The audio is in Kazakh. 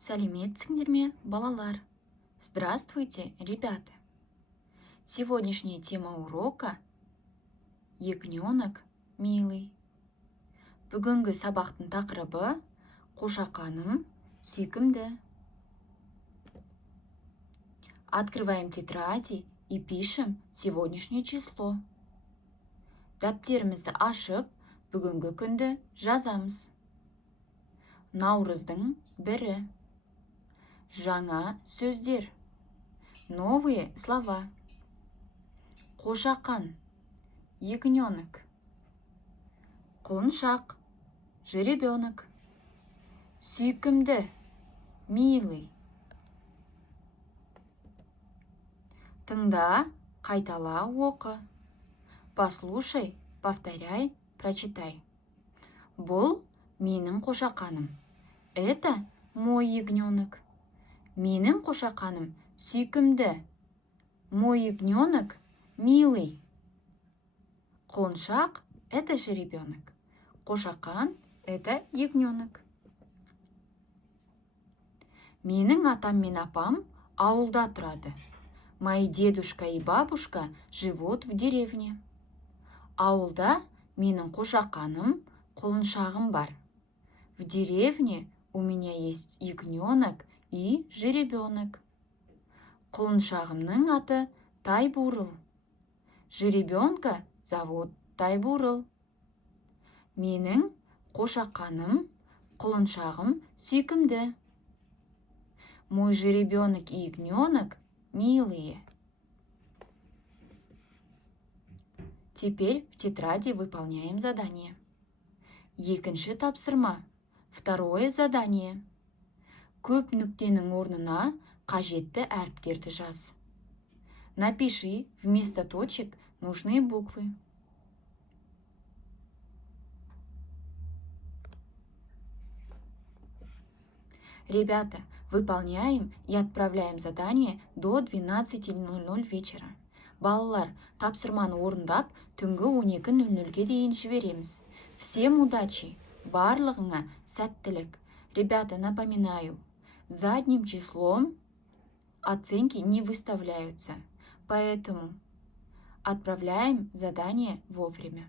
Сәлеметсіңдер ме, балалар? Здравствуйте, ребята! Сегодняшняя тема урока – ягненок милый. Бүгінгі сабақтың тақырыбы – қошақаным сүйкімді. Открываем тетради и пишем сегодняшнее число. Дәптерімізді ашып, бүгінгі күнді жазамыз. Наурыздың 1. Жаңа сөздер. Новые слова. Қошақан. Ягненок. Құлыншақ. Жеребенок. Сүйкімді. Милый. Тыңда, қайтала, оқы. Послушай, повторяй, прочитай. Бұл менің қошақаным. Это мой ягненок. Менің қошақаным сүйкімді. Мой ягненок милый. Құлыншақ – это жеребенок. Қошақан – это ягненок. Менің атам мен апам ауылда тұрады. Мои дедушка и бабушка живут в деревне. Ауылда менің қошақаным, құлыншағым бар. В деревне у меня есть ягненок и жеребенок. Құлыншағымның аты Тайбурыл. Жеребенка зовут Тайбурыл. Менің қошақаным, құлыншағым сүйкімді. Мой жеребенок и ягненок милые. Теперь в тетради выполняем задание. Екінші тапсырма. Второе задание. Көп нүктенің орнына қажетті әріптерді жаз. Напиши вместо точек нужные буквы. Ребята, выполняем и отправляем задание до 12:00 вечера. Балалар, тапсырманы орындап, түнгі 12:00-ге дейін жібереміз. Всем удачи, барлығыңа сәттілік. Ребята, напоминаю, задним числом оценки не выставляются, поэтому отправляем задание вовремя.